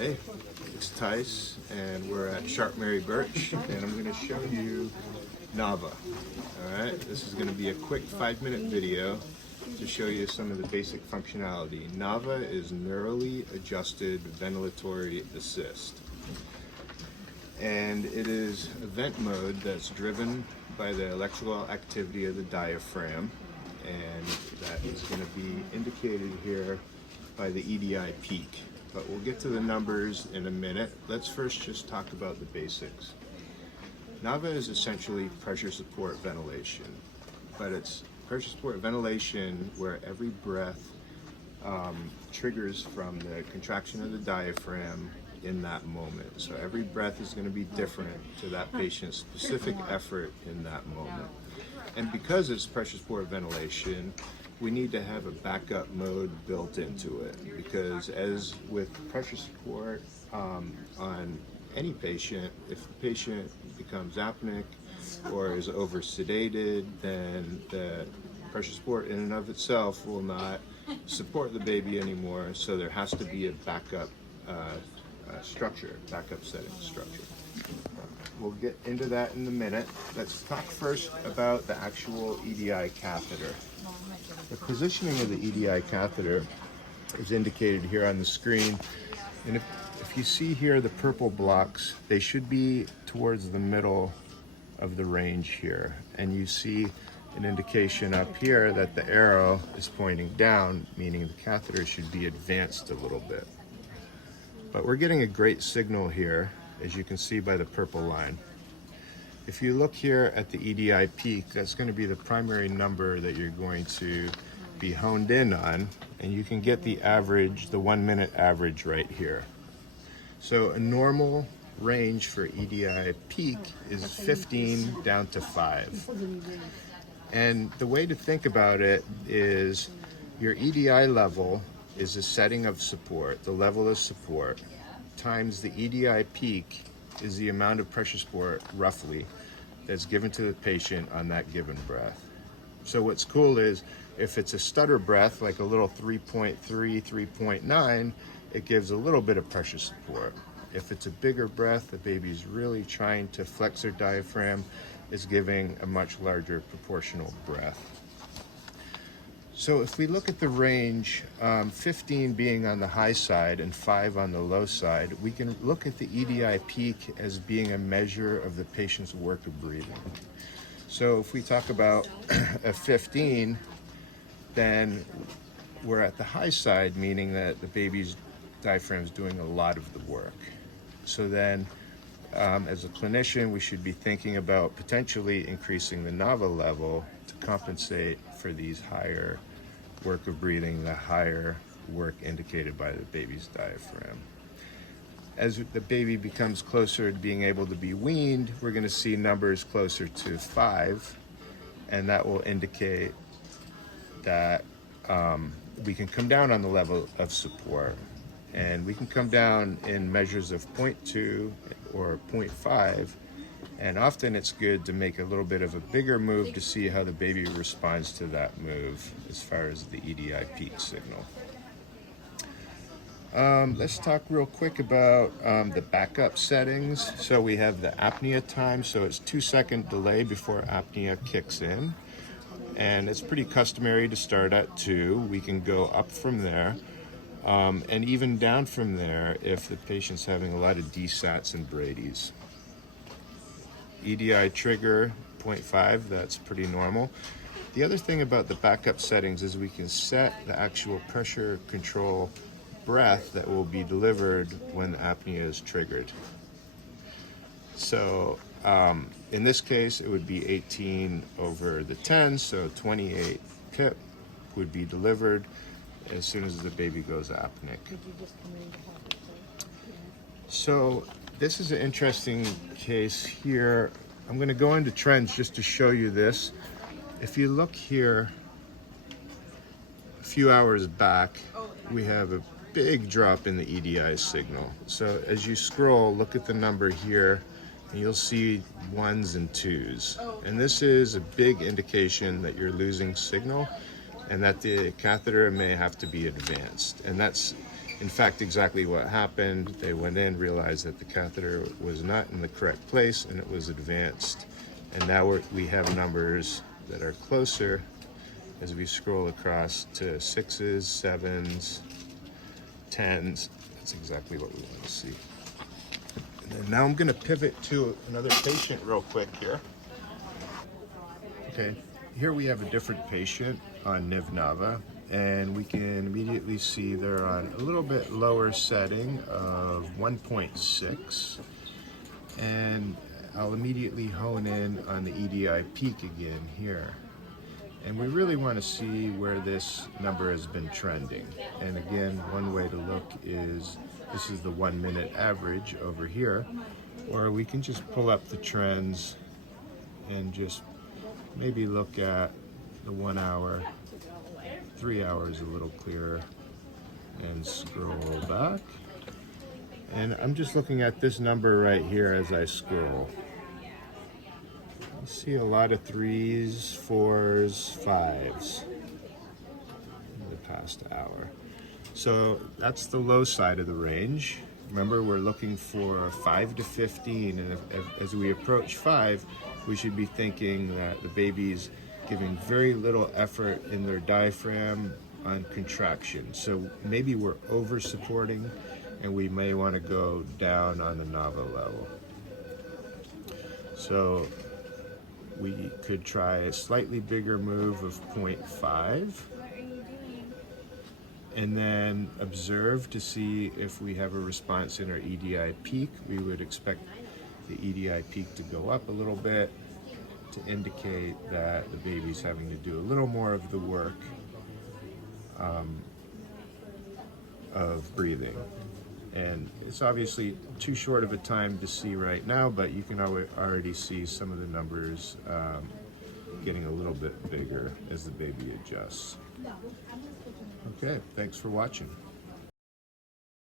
Hey, it's Tice, and we're at Sharp Mary Birch, and I'm going to show you NAVA. Alright, this is going to be a quick 5-minute video to show you some of the basic functionality. NAVA is Neurally Adjusted Ventilatory Assist, and it is a vent mode that's driven by the electrical activity of the diaphragm, and that is going to be indicated here by the EDI peak. But we'll get to the numbers in a minute. Let's first just talk about the basics. NAVA is essentially pressure support ventilation, but it's pressure support ventilation where every breath triggers from the contraction of the diaphragm in that moment. So every breath is going to be different to that patient's specific effort in that moment. And because it's pressure support ventilation, we need to have a backup mode built into it, because as with pressure support on any patient, if the patient becomes apneic or is over sedated, then the pressure support in and of itself will not support the baby anymore, so there has to be a backup structure, backup setting structure. We'll get into that in a minute. Let's talk first about the actual EDI catheter. The positioning of the EDI catheter is indicated here on the screen, and if you see here the purple blocks, they should be towards the middle of the range here, and you see an indication up here that the arrow is pointing down, meaning the catheter should be advanced a little bit. But we're getting a great signal here, as you can see by the purple line. If you look here at the EDI peak, that's going to be the primary number that you're going to be honed in on, and you can get the average, the 1 minute average right here. So a normal range for EDI peak is 15 down to 5. And the way to think about it is your EDI level is the setting of support, the level of support, times the EDI peak is the amount of pressure support, roughly, that's given to the patient on that given breath. So what's cool is, if it's a stutter breath, like a little 3.3, 3.9, it gives a little bit of pressure support. If it's a bigger breath, the baby's really trying to flex their diaphragm, is giving a much larger proportional breath. So if we look at the range, 15 being on the high side and 5 on the low side, we can look at the EDI peak as being a measure of the patient's work of breathing. So if we talk about a 15, then we're at the high side, meaning that the baby's diaphragm is doing a lot of the work. So then, as a clinician, we should be thinking about potentially increasing the NAVA level to compensate for these higher work of breathing, the higher work indicated by the baby's diaphragm. As the baby becomes closer to being able to be weaned, we're going to see numbers closer to 5, and that will indicate that we can come down on the level of support, and we can come down in measures of 0.2 or 0.5, and often it's good to make a little bit of a bigger move to see how the baby responds to that move as far as the EDI peak signal. Let's talk real quick about the backup settings. So we have the apnea time, so it's 2-second delay before apnea kicks in, and it's pretty customary to start at 2. We can go up from there, and even down from there if the patient's having a lot of DSATs and Brady's. EDI trigger 0.5, that's pretty normal. The other thing about the backup settings is we can set the actual pressure control breath that will be delivered when the apnea is triggered. So in this case, it would be 18 over the 10, so 28 pip would be delivered as soon as the baby goes apneic. So this is an interesting case here. I'm going to go into trends just to show you this. If you look here, a few hours back, we have a big drop in the EDI signal. So as you scroll, look at the number here, and you'll see 1s and 2s. And this is a big indication that you're losing signal and that the catheter may have to be advanced. And that's in fact exactly what happened. They went in, realized that the catheter was not in the correct place and it was advanced. And now we have numbers that are closer as we scroll across to 6s, 7s, 10s. That's exactly what we want to see. And then now I'm going to pivot to another patient real quick here. Okay, here we have a different patient on Niv NAVA, and we can immediately see they're on a little bit lower setting of 1.6, and I'll immediately hone in on the EDI peak again here. And we really want to see where this number has been trending. And again, one way to look is, this is the 1 minute average over here, or we can just pull up the trends and just maybe look at the 1 hour, 3 hours a little clearer, and scroll back. And I'm just looking at this number right here as I scroll. I see a lot of 3s, 4s, 5s in the past hour. So that's the low side of the range. Remember, we're looking for 5 to 15, and as we approach 5, we should be thinking that the baby's giving very little effort in their diaphragm on contraction. So maybe we're over supporting, and we may want to go down on the NAVA level. So we could try a slightly bigger move of 0.5. And then observe to see if we have a response in our EDI peak. We would expect the EDI peak to go up a little bit to indicate that the baby's having to do a little more of the work of breathing. And it's obviously too short of a time to see right now, but you can already see some of the numbers getting a little bit bigger as the baby adjusts. Okay, thanks for watching.